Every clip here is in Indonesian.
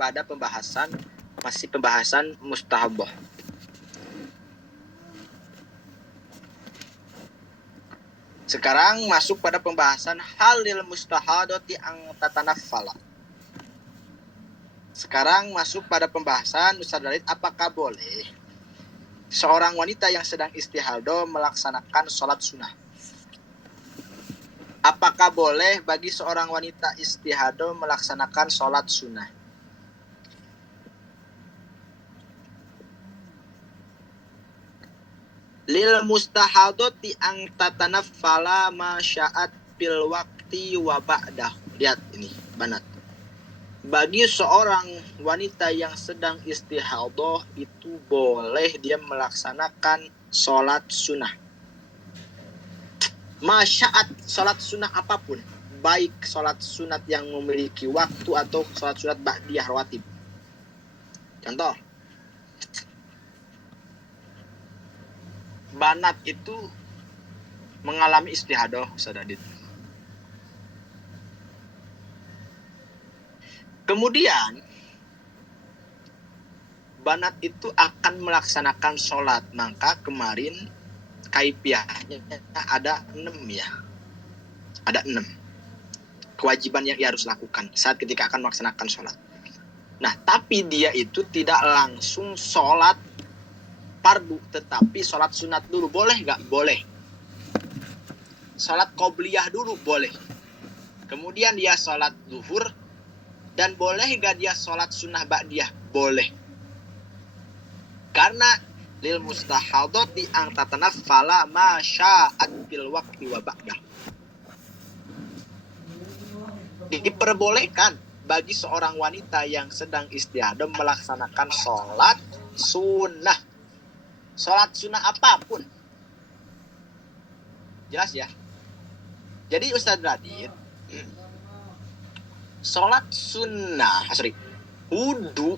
pada pembahasan mustahadah. Sekarang masuk pada pembahasan halil mustahadati ang tatanaffala. Sekarang masuk pada pembahasan Ustaz Dalid, apakah boleh seorang wanita yang sedang istihadah melaksanakan sholat sunnah? Apakah boleh bagi seorang wanita istihadah melaksanakan sholat sunnah? Lil mustahadati ang tatanaffala ma sya'at bil waqti wa ba'dah. Lihat ini, banat. Bagi seorang wanita yang sedang istihadah itu boleh dia melaksanakan sholat sunnah. Ma sya'at, sholat sunnah apapun. Baik sholat sunat yang memiliki waktu atau sholat sunat ba'diyah rawatib. Contoh, banat itu mengalami istihadah, Ustaz Adit. Kemudian banat itu akan melaksanakan sholat. Maka kemarin kaifiahnya ada 6 ya. Ada 6 kewajiban yang ia harus lakukan saat ketika akan melaksanakan sholat. Nah, tapi dia itu tidak langsung sholat fardu, tetapi sholat sunat dulu. Boleh nggak? Boleh. Sholat qobliyah dulu? Boleh. Kemudian dia sholat zuhur. Dan boleh nggak dia sholat sunnah ba'diyah? Boleh. Karena lil mustahadati ang tatanaffala ma sya'at bil waqti wa ba'dah. Diperbolehkan bagi seorang wanita yang sedang istihadah melaksanakan sholat sunnah. Sholat sunnah apapun. Jelas ya? Jadi Ustaz Radit, sholat sunnah, wudu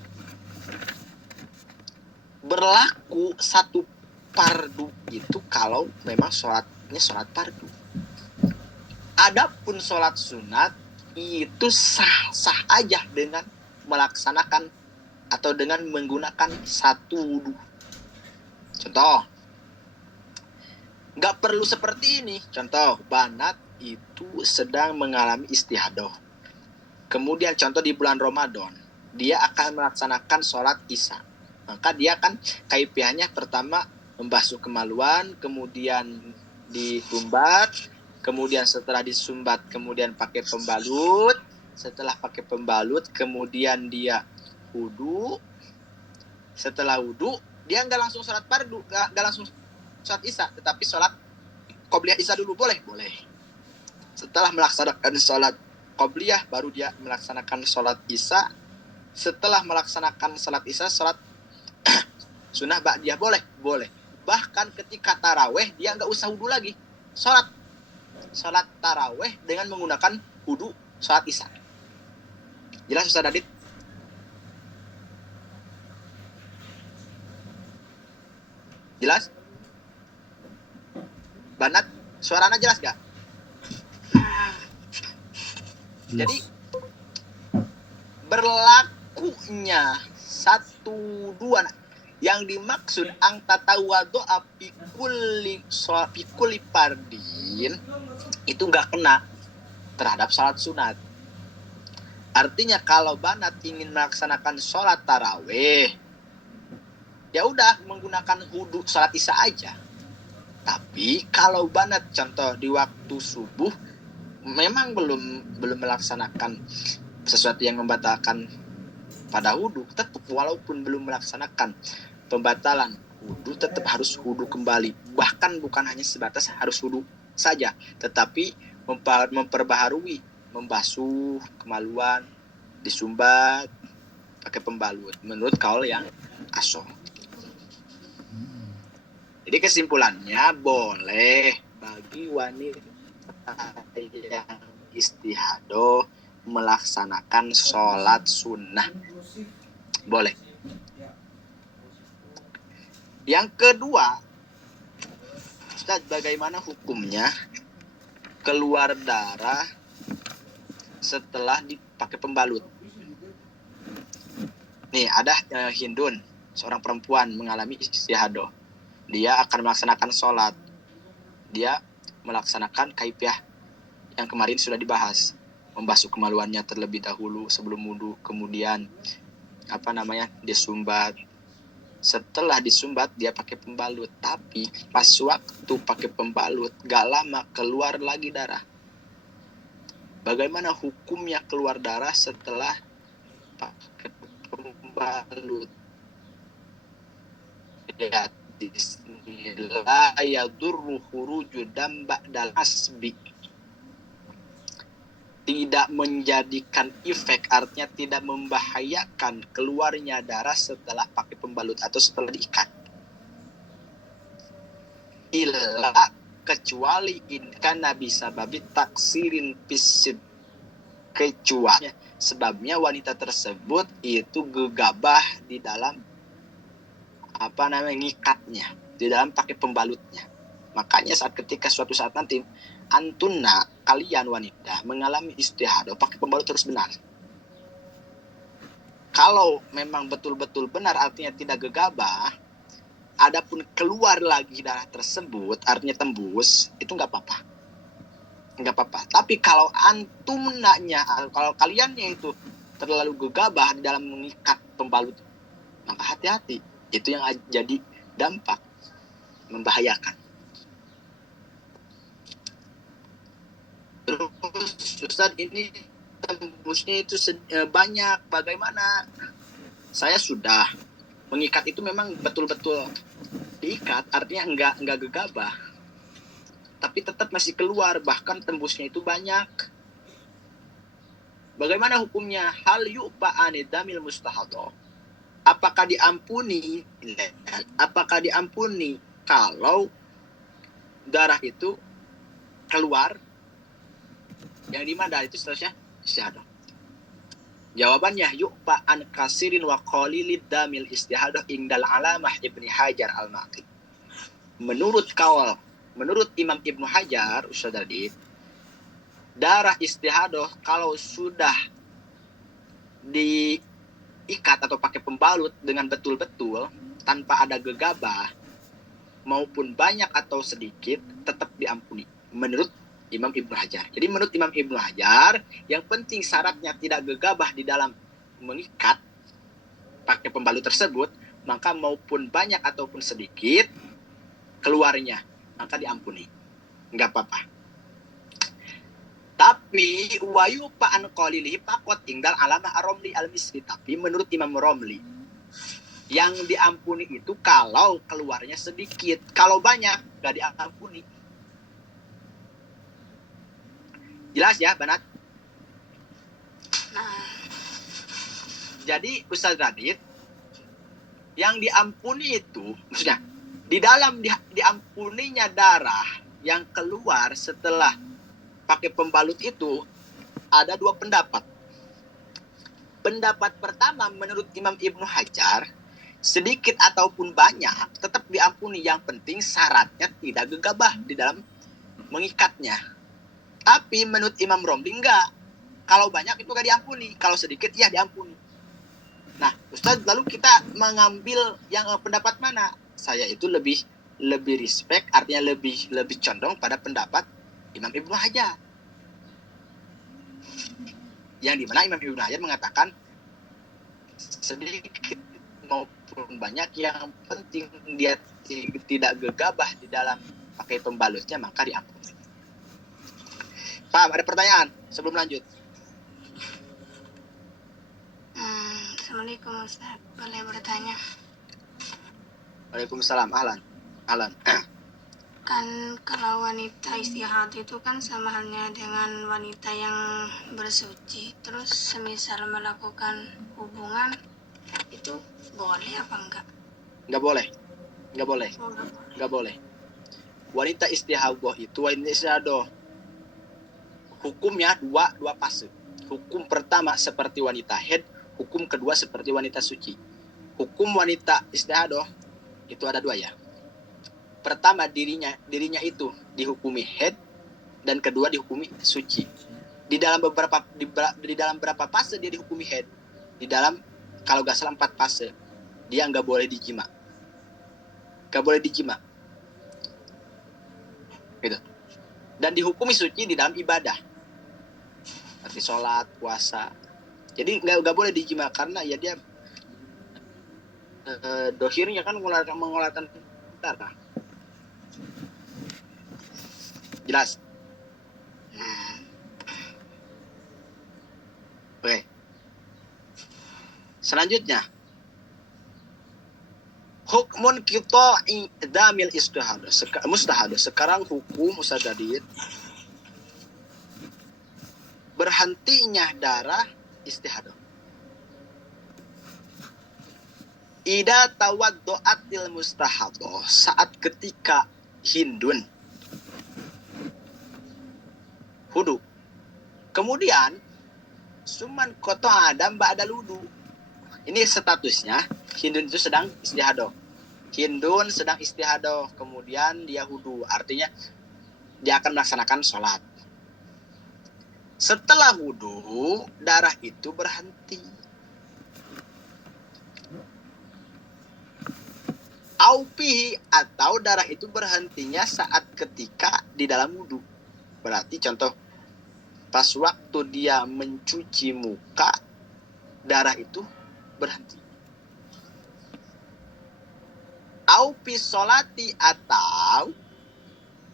berlaku satu fardu itu kalau memang sholatnya sholat fardu. Adapun sholat sunat itu sah-sah aja dengan melaksanakan atau dengan menggunakan satu wudu. Contoh, nggak perlu seperti ini. Contoh, banat itu sedang mengalami istihadah. Kemudian contoh di bulan Ramadan, dia akan melaksanakan sholat isya. Maka dia kan kaifiahnya pertama membasuh kemaluan, kemudian disumbat, kemudian setelah disumbat kemudian pakai pembalut, setelah pakai pembalut kemudian dia wudu. Setelah wudu dia nggak langsung sholat fardu, nggak langsung sholat isya, tetapi sholat qobliyah isya dulu. Boleh. Setelah melaksanakan sholat qobliyah baru dia melaksanakan sholat isya. Setelah melaksanakan sholat isya, sholat sunnah ba'diyah boleh. Bahkan ketika taraweh dia nggak usah wudu lagi, sholat taraweh dengan menggunakan wudu sholat isya. Jelas Ustaz Adit? Jelas? Banat, suaranya jelas gak? Jadi berlakunya 1, 2 yang dimaksud ang tatawadu apikuli pardin itu gak kena terhadap sholat sunat. Artinya kalau banat ingin melaksanakan sholat taraweh, ya udah menggunakan wudu sholat isya aja. Tapi kalau banat contoh di waktu subuh memang belum melaksanakan sesuatu yang membatalkan pada wudu, tetap walaupun belum melaksanakan pembatalan wudu tetap harus wudu kembali. Bahkan bukan hanya sebatas harus wudu saja, tetapi memperbaharui, membasuh kemaluan, disumbat pakai pembalut menurut kaul yang asoh. Jadi kesimpulannya boleh bagi wanita yang istihadah melaksanakan sholat sunnah. Boleh. Yang kedua, Ustaz, bagaimana hukumnya keluar darah setelah dipakai pembalut? Nih ada Hindun, seorang perempuan mengalami istihadah. Dia akan melaksanakan sholat. Dia melaksanakan kaifiah yang kemarin sudah dibahas. Membasuh kemaluannya terlebih dahulu sebelum wudu, kemudian disumbat. Setelah disumbat dia pakai pembalut, tapi pas waktu pakai pembalut gak lama keluar lagi darah. Bagaimana hukumnya keluar darah setelah pakai pembalut? Ya, bismillah yadurru khuruju dam ba'dal asbi. Tidak menjadikan efek, artinya tidak membahayakan keluarnya darah setelah pakai pembalut atau setelah diikat. Illa, kecuali in kana bisababi taksirin fisib, kecuali sebabnya wanita tersebut itu gegabah di dalam ngikatnya, di dalam pakai pembalutnya. Makanya ketika suatu saat nanti antunna, kalian wanita mengalami istihadah, pakai pembalut terus benar. Kalau memang betul-betul benar, artinya tidak gegabah, adapun keluar lagi darah tersebut, artinya tembus, itu nggak apa-apa. Nggak apa-apa. Tapi kalau antumnanya, kalau kaliannya itu terlalu gegabah di dalam mengikat pembalut, maka hati-hati. Itu yang jadi dampak membahayakan. Terus Ustaz, ini tembusnya itu banyak. Bagaimana? Saya sudah mengikat itu memang betul-betul diikat, artinya enggak gegabah, tapi tetap masih keluar, bahkan tembusnya itu banyak. Bagaimana hukumnya? Hal yu'fa anidamil mustahadah. Apakah diampuni? Apakah diampuni kalau darah itu keluar yang di mana itu seterusnya istihadah? Jawabannya yu'fa an kasirin wa qalilid damil istihadah indal alamah Ibnu Hajar al-Maqi. Menurut Imam Ibnu Hajar, Ustaz Adib, darah istihadah kalau sudah diikat atau pakai pembalut dengan betul-betul tanpa ada gegabah maupun banyak atau sedikit, tetap diampuni menurut Imam Ibnu Hajar. Jadi menurut Imam Ibnu Hajar, yang penting syaratnya tidak gegabah di dalam mengikat pakai pembalut tersebut, maka maupun banyak ataupun sedikit keluarnya, maka diampuni. Enggak apa-apa. Tapi wayu pa'an qalilihi faqat tinggal alama ar-Romli al-Misri. Tapi menurut Imam Romli, yang diampuni itu kalau keluarnya sedikit. Kalau banyak, enggak diampuni. Jelas ya, Banat? Jadi Ustaz Radit, yang diampuni itu, maksudnya di dalam diampuninya darah yang keluar setelah pakai pembalut itu ada dua pendapat. Pendapat pertama menurut Imam Ibnu Hajar, sedikit ataupun banyak tetap diampuni, yang penting syaratnya tidak gegabah di dalam mengikatnya. Tapi menurut Imam Romli enggak. Kalau banyak itu enggak diampuni, kalau sedikit ya diampuni. Nah, Ustaz, lalu kita mengambil yang pendapat mana? Saya itu lebih respect, artinya lebih condong pada pendapat Imam Ibnu Hajar. Yang dimana Imam Ibnu Hajar mengatakan sedikit maupun banyak, yang penting dia tidak gegabah di dalam pakai pembalutnya, maka diampuni. Paham? Ada pertanyaan sebelum lanjut? Assalamualaikum Ustaz, boleh bertanya? Waalaikumsalam. Ahlan. Kan kalau wanita istihadah itu kan sama halnya dengan wanita yang bersuci. Terus semisal melakukan hubungan itu boleh apa enggak? Enggak boleh. Wanita istihadah itu hukumnya dua fase. Hukum pertama seperti wanita haid, hukum kedua seperti wanita suci. Hukum wanita istihadah itu ada dua ya. Pertama, dirinya itu dihukumi haid, dan kedua dihukumi suci. Di dalam berapa fase dia dihukumi haid? Di dalam kalau nggak salah 4 fase. Dia nggak boleh dijima. Nggak boleh dijima. Gitu. Dan dihukumi suci di dalam ibadah. Arti sholat, puasa. Jadi nggak boleh dijima karena ya dia dohirnya kan mengeluarkan darah. Jelas? Oke. Selanjutnya, hukmun kita damil istihad. Mustahad. Sekarang hukum Ustaz Dadit berhentinya darah istihadah. Ida tawaddo'atil mustahadah, saat ketika hindun wudu. Kemudian suman koto adam ba'dal wudu. Ini statusnya hindun itu sedang istihadah. Hindun sedang istihadah, kemudian dia wudu. Artinya dia akan melaksanakan sholat. Setelah wudu, darah itu berhenti. Aupihi, atau darah itu berhentinya saat ketika di dalam wudu. Berarti contoh, pas waktu dia mencuci muka, darah itu berhenti. Aupi sholati, atau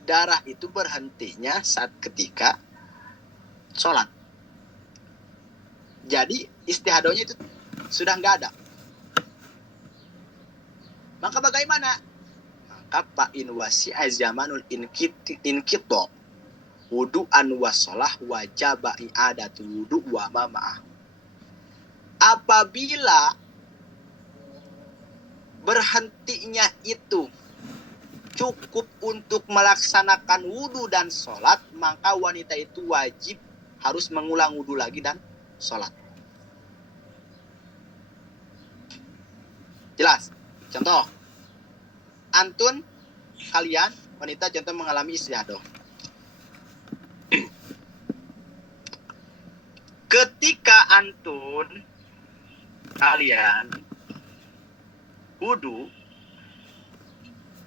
darah itu berhentinya saat ketika sholat. Jadi istihadahnya itu sudah nggak ada. Maka bagaimana? Maka fa'in wasi'a zamanul inkito wudu'an wasolah wajaba i'adatul wudu' wa ma'ah. Apabila berhentinya itu cukup untuk melaksanakan wudu dan sholat, maka wanita itu wajib harus mengulang wudu lagi dan sholat. Jelas? Contoh, antun kalian wanita contoh mengalami istihadah. Ketika antun kalian wudu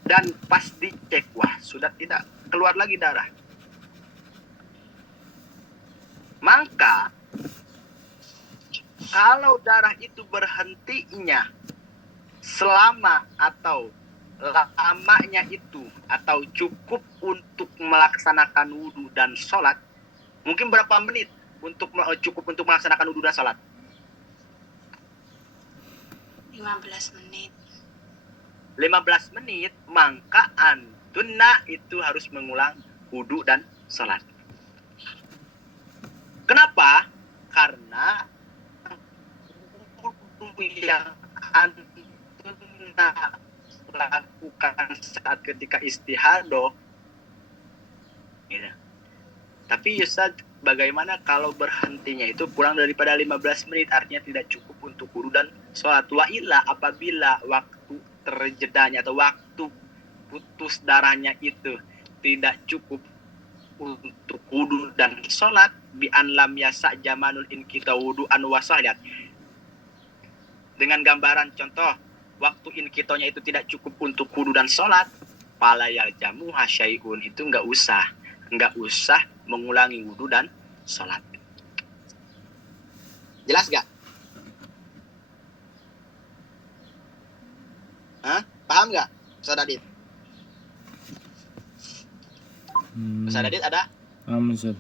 dan pas dicek, wah sudah tidak keluar lagi darah, maka kalau darah itu berhentinya selama atau lamanya itu atau cukup untuk melaksanakan wudu dan sholat, mungkin berapa menit untuk cukup untuk melaksanakan wudu dan sholat? 15 menit. 15 menit, maka antunna itu harus mengulang wudu dan sholat. Kenapa? Karena wudu yang antunna lakukan saat ketika istihadah, gitu. Tapi Ustaz, bagaimana kalau berhentinya itu kurang daripada 15 menit, artinya tidak cukup untuk wudu dan sholat. Wa illa, apabila waktu terjedanya atau waktu putus darahnya itu tidak cukup untuk wudu dan sholat, bi an lam yasa jamanul in kita wudu an wasahliat. Dengan gambaran contoh, waktu in kitonya itu tidak cukup untuk wudu dan sholat, falayal jamu hasyaiun, itu nggak usah mengulangi wudu dan sholat. Jelas gak? Hah? Paham gak, Ustaz Dadit? Ustaz Dadit ada? Paham, Ustaz.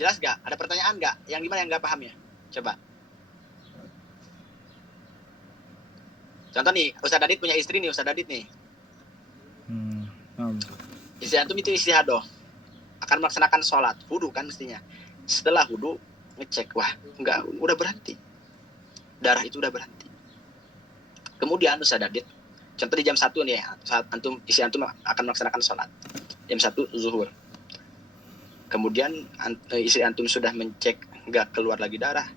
Jelas gak? Ada pertanyaan gak? Yang gimana yang gak paham ya? Coba. Contoh nih, Ustaz Dadit punya istri nih, Ustaz Dadit nih. Paham. Istri antum itu istihadah, akan melaksanakan sholat, wudu kan mestinya. Setelah wudu, ngecek, wah enggak, udah berhenti. Darah itu udah berhenti. Kemudian Ustaz Dadit, contoh di jam 1 nih, saat istri antum akan melaksanakan sholat. Jam 1 zuhur. Kemudian istri antum sudah mencek, enggak keluar lagi darah.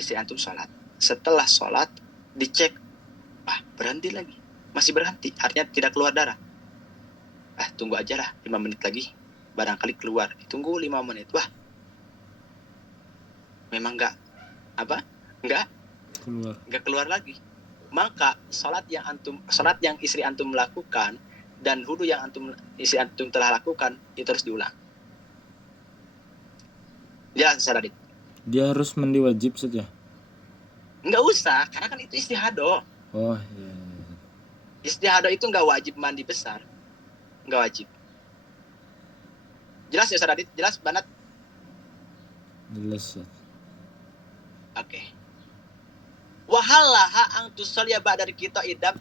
Istri antum sholat. Setelah sholat, dicek, wah berhenti lagi. Masih berhenti, artinya tidak keluar darah. Tunggu aja lah 5 menit lagi, barangkali keluar. Tunggu 5 menit, wah memang nggak keluar lagi. Maka sholat yang istri antum lakukan dan wudu yang istri antum telah lakukan itu harus diulang. Jelas Radit? Dia harus mandi wajib saja? Nggak usah, karena kan itu istihadoh. Oh iya. Istihadoh itu nggak wajib mandi besar, nggak wajib. Jelas ya Radit? Jelas banget? Jelas ya. Oke. Wahalaha ang tusalya ba'dar kita ida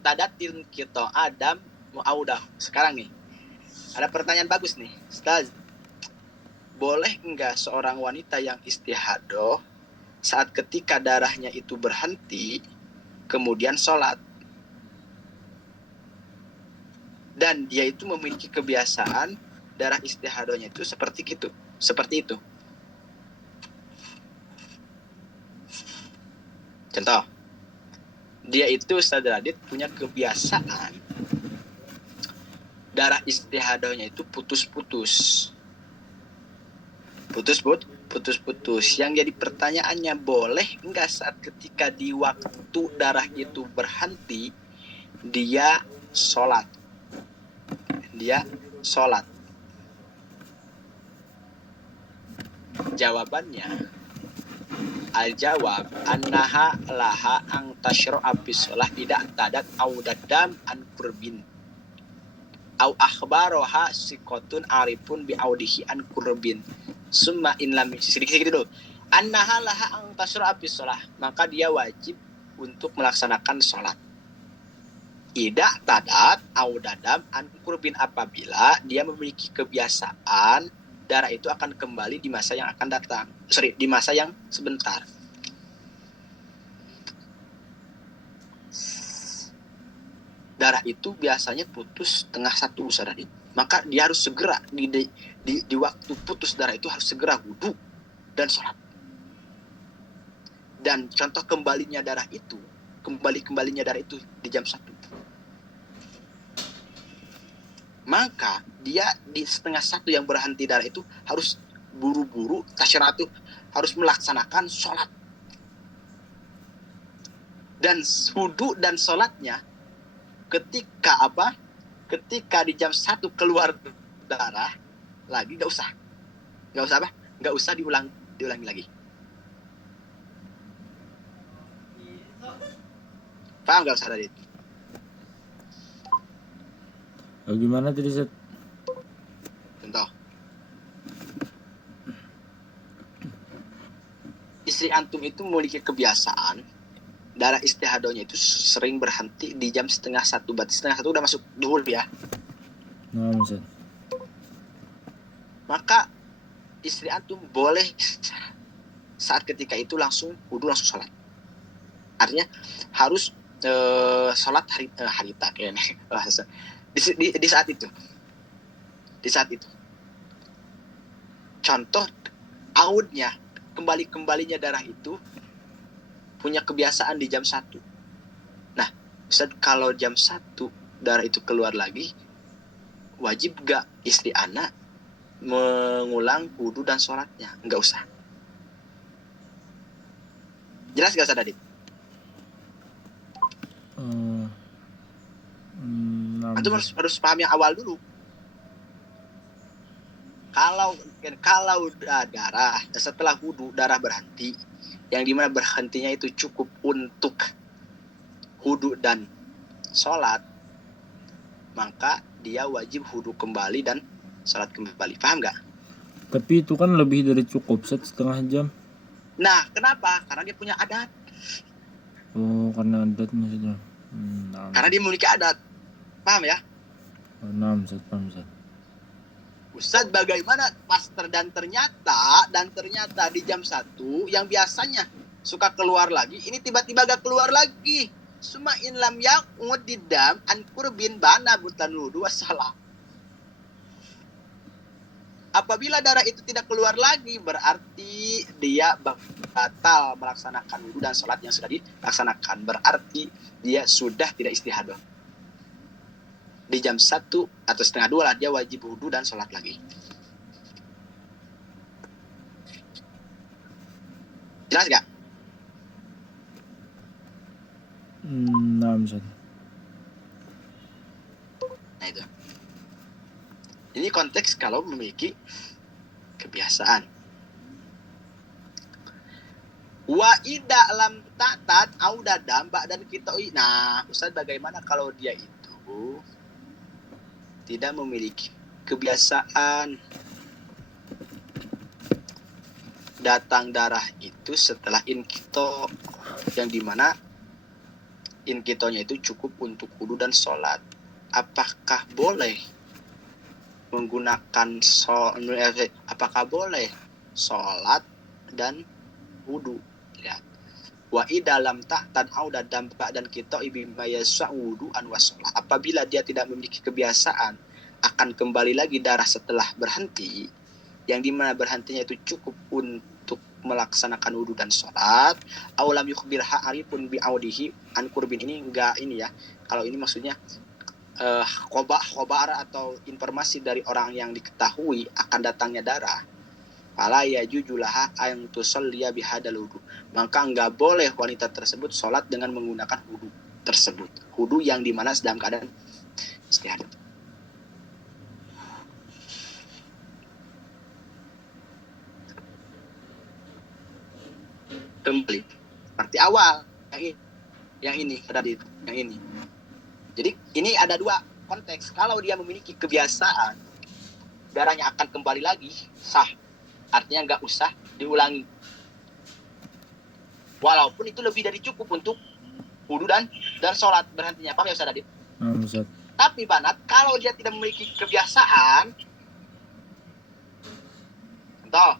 tadatil kita adam muaudah. Sekarang nih, ada pertanyaan bagus nih, Ustaz. Boleh enggak seorang wanita yang istihadoh saat ketika darahnya itu berhenti kemudian sholat? Dan dia itu memiliki kebiasaan darah istihadohnya itu seperti itu. Contoh, dia itu Ustaz Radit punya kebiasaan darah istihadohnya itu putus-putus. Yang jadi pertanyaannya, boleh enggak saat ketika di waktu darah itu berhenti dia sholat? Jawabannya, al-jawab annaha laha ang tasyra'a bis shalah tidak tadat audadam an kurbin au akhbaroha sikotun arifun bi audihi an kurbin summa in lam sedikit dulu annaha laha ang tasyra'a bis shalah, maka dia wajib untuk melaksanakan sholat. Tidak tadat audadam an kurbin, apabila dia memiliki kebiasaan darah itu akan kembali di masa yang akan datang. Di masa yang sebentar. Darah itu biasanya putus setengah satu Ustaz. Maka dia harus segera di waktu putus darah itu harus segera wudu dan sholat. Dan contoh kembalinya darah itu di jam 1. Maka dia di setengah 1 yang berhenti darah itu harus buru-buru tasyaratu, harus melaksanakan sholat. Dan wudu dan sholatnya ketika di jam 1 keluar darah lagi, nggak usah diulangi lagi. Paham nggak Ustaz Radit? Gimana tadi Ustaz? Contoh, istri antum itu memiliki kebiasaan darah istihadohnya itu sering berhenti di jam setengah 1. Berarti setengah 1 udah masuk zuhur ya. Nah, Ustaz. Maka istri antum boleh saat ketika itu langsung wudu, langsung sholat. Artinya harus sholat harita kayaknya. Di saat itu. Contoh audnya, kembalinya darah itu punya kebiasaan di jam 1. Nah, Ustaz, kalau jam 1 darah itu keluar lagi, wajib gak istri anak mengulang wudu dan sholatnya? Enggak usah. Jelas gak Ustaz Adit? Antum harus paham yang awal dulu. Kalau darah setelah wudu darah berhenti, yang dimana berhentinya itu cukup untuk wudu dan sholat, maka dia wajib wudu kembali dan sholat kembali. Paham nggak? Tapi itu kan lebih dari cukup setengah jam. Nah, kenapa? Karena dia punya adat. Oh, karena adat maksudnya. Karena dia memiliki adat. Paham ya? Paham Ustaz. Ustaz, bagaimana dan ternyata di jam 1 yang biasanya suka keluar lagi, ini tiba-tiba gak keluar lagi. Suma in lam ya'ud didam an kurbin bana butan wudu wassalam. Apabila darah itu tidak keluar lagi, berarti dia batal melaksanakan wudu dan sholat yang sudah dilaksanakan. Berarti dia sudah tidak istihadah. Di jam 1 atau setengah 2 lah dia wajib wudu dan sholat lagi. Jelas gak? Nah, Ustaz. Nah itu. Ini konteks kalau memiliki kebiasaan. Wa ida lam ta'tat au dadam dan kita. Nah, Ustaz, bagaimana kalau dia itu tidak memiliki kebiasaan datang darah itu setelah inkito, yang dimana inkitonya itu cukup untuk wudu dan sholat. Apakah boleh menggunakan apakah boleh sholat dan wudu? Lihat. Wa idalam ta'tan au dampak dan kita ibima yasa wudu an wasolat. Apabila dia tidak memiliki kebiasaan akan kembali lagi darah setelah berhenti, yang dimana berhentinya itu cukup untuk melaksanakan wudu dan sholat. Aulam yukhbirha arifun bi'audihi an kurbin. Ini enggak ini ya. Kalau ini maksudnya khobar atau informasi dari orang yang diketahui akan datangnya darah. Fala yajujulaha an tusalliya bihadal wudu. Maka enggak boleh wanita tersebut sholat dengan menggunakan wudu tersebut. Wudu yang dimana dalam keadaan istihadah. Kembali seperti awal yang ini tadi, yang ini. Jadi ini ada dua konteks. Kalau dia memiliki kebiasaan darahnya akan kembali lagi, sah. Artinya nggak usah diulangi. Walaupun itu lebih dari cukup untuk wudu dan sholat berhentinya. Paham ya Ustaz Adit? Ustaz. Tapi Banat, kalau dia tidak memiliki kebiasaan, contoh,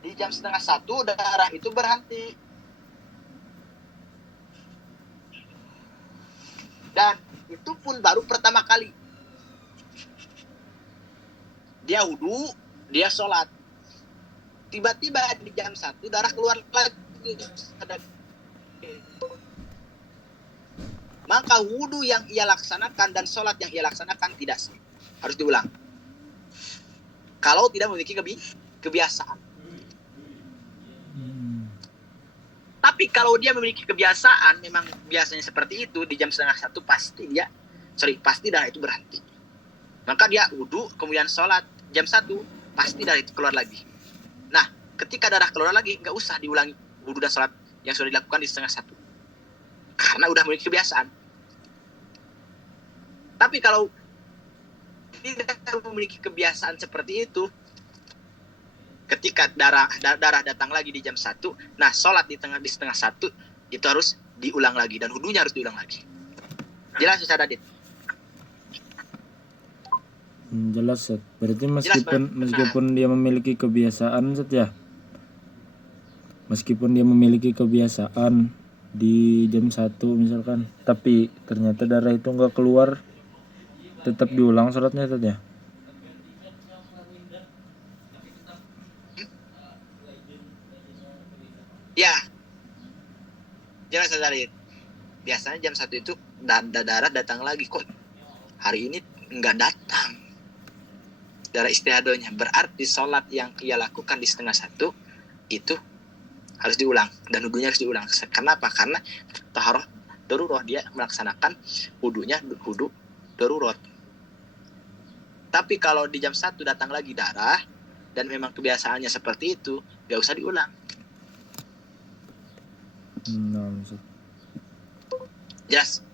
di jam 12:30 darah itu berhenti. Dan itu pun baru pertama kali. Dia wudu, dia sholat. Tiba-tiba di jam 1 darah keluar lagi. Maka wudu yang ia laksanakan dan sholat yang ia laksanakan tidak sah. Harus diulang. Kalau tidak memiliki kebiasaan. Tapi kalau dia memiliki kebiasaan, memang biasanya seperti itu, di jam 12:30 pasti darah itu berhenti. Maka dia wudu, kemudian sholat, jam 1 pasti darah itu keluar lagi. Nah, ketika darah keluar lagi, nggak usah diulangi wudu dan sholat yang sudah dilakukan di 12:30. Karena udah memiliki kebiasaan. Tapi kalau tidak memiliki kebiasaan seperti itu, ketika darah datang lagi di jam 1, nah sholat di 12:30 itu harus diulang lagi dan wudunya harus diulang lagi. Jelas Ustaz Adit? Jelas Ustaz. Berarti meskipun dia memiliki kebiasaan Ustaz ya. Meskipun dia memiliki kebiasaan di jam 1 misalkan, tapi ternyata darah itu enggak keluar, tetap diulang sholatnya Ustaz ya. Ya, jelas Adit. Biasanya jam 1 itu darah datang lagi, kok hari ini nggak datang darah istihadohnya. Berarti sholat yang ia lakukan di 12:30 itu harus diulang dan wudunya harus diulang. Kenapa? Karena taharah darurat, dia melaksanakan wudunya wudu darurat. Tapi kalau di jam 1 datang lagi darah dan memang kebiasaannya seperti itu, nggak usah diulang. Nah, Jelas?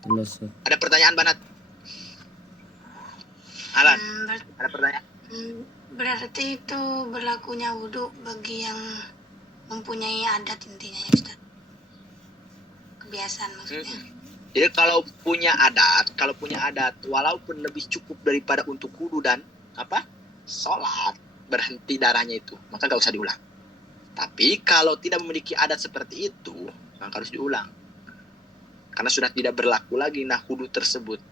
Jelas. Ada pertanyaan Banat? Alan, ada pertanyaan? Berarti itu berlakunya wudu bagi yang mempunyai adat intinya ya Ustaz? Kebiasaan maksudnya. Jadi kalau punya adat, walaupun lebih cukup daripada untuk wudu dan sholat, berhenti darahnya itu, maka nggak usah diulang. Tapi kalau tidak memiliki adat seperti itu, maka harus diulang. Karena sudah tidak berlaku lagi wudu tersebut.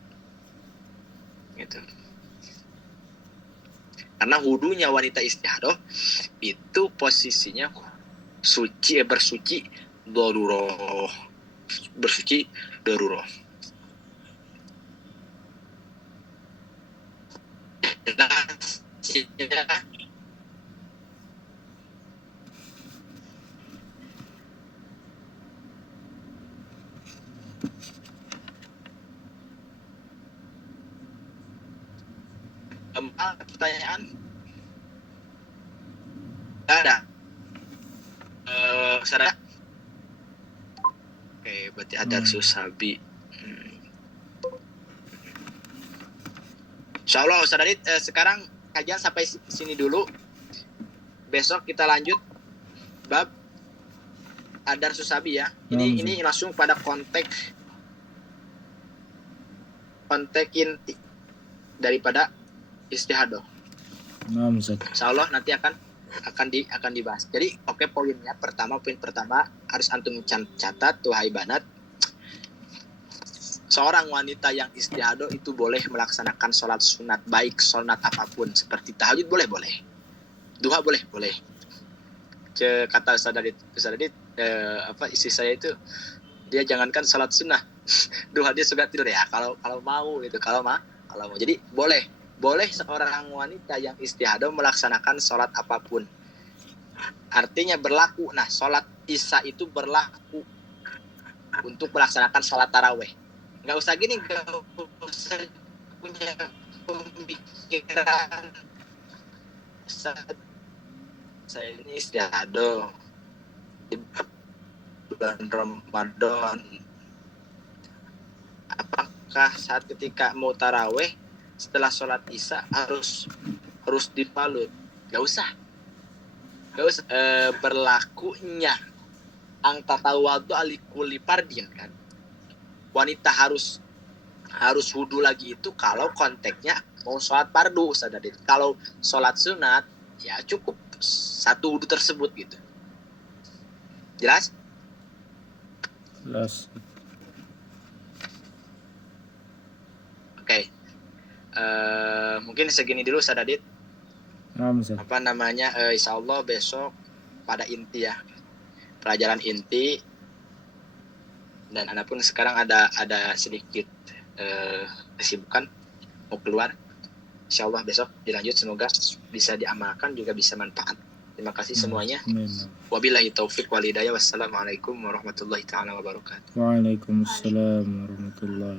Gitu. Karena wudunya wanita istihadah itu posisinya bersuci daruroh. Bersuci daruroh. pertanyaan? Nggak ada. Saudara? Oke, berarti ada Susabi. Insya Allah, Ustaz Adit, sekarang kajian sampai sini dulu. Besok kita lanjut bab Adar Susabi ya. Ini langsung pada konteks inti daripada istihadah. Insya Allah nanti akan dibahas. Jadi poin pertama harus antum catat tuh hai banat. Seorang wanita yang istihadah itu boleh melaksanakan sholat sunat, baik sholat apapun, seperti tahajud boleh, duha boleh. Kata Ustaz Adit, istri saya itu dia jangankan sholat sunnah, duha dia suka tidur ya kalau mau gitu, kalau mau. Jadi boleh seorang wanita yang istihadah melaksanakan sholat apapun. Artinya berlaku. Nah, sholat isya itu berlaku untuk melaksanakan sholat taraweh. Nggak usah gini, nggak usah punya pemikiran saya ini istihadah di bulan Ramadan. Apakah saat ketika mau taraweh setelah sholat isya harus dibalut? Nggak usah. Berlakunya angta tawadu alikuli pardin kan. Wanita harus wudu lagi itu kalau konteksnya mau sholat fardu, Ustaz Adit. Kalau sholat sunat ya cukup satu wudu tersebut gitu. Jelas? Oke. Mungkin segini dulu Ustaz Adit. Insya Allah besok pada inti ya, pelajaran inti. Dan Anda pun sekarang ada sedikit kesibukan mau keluar. Insya Allah besok dilanjut, semoga bisa diamalkan juga bisa manfaat. Terima kasih semuanya. Wabillahi taufik wal hidayah. Wassalamualaikum warahmatullahi taala wabarakatuh. Waalaikumsalam warahmatullahi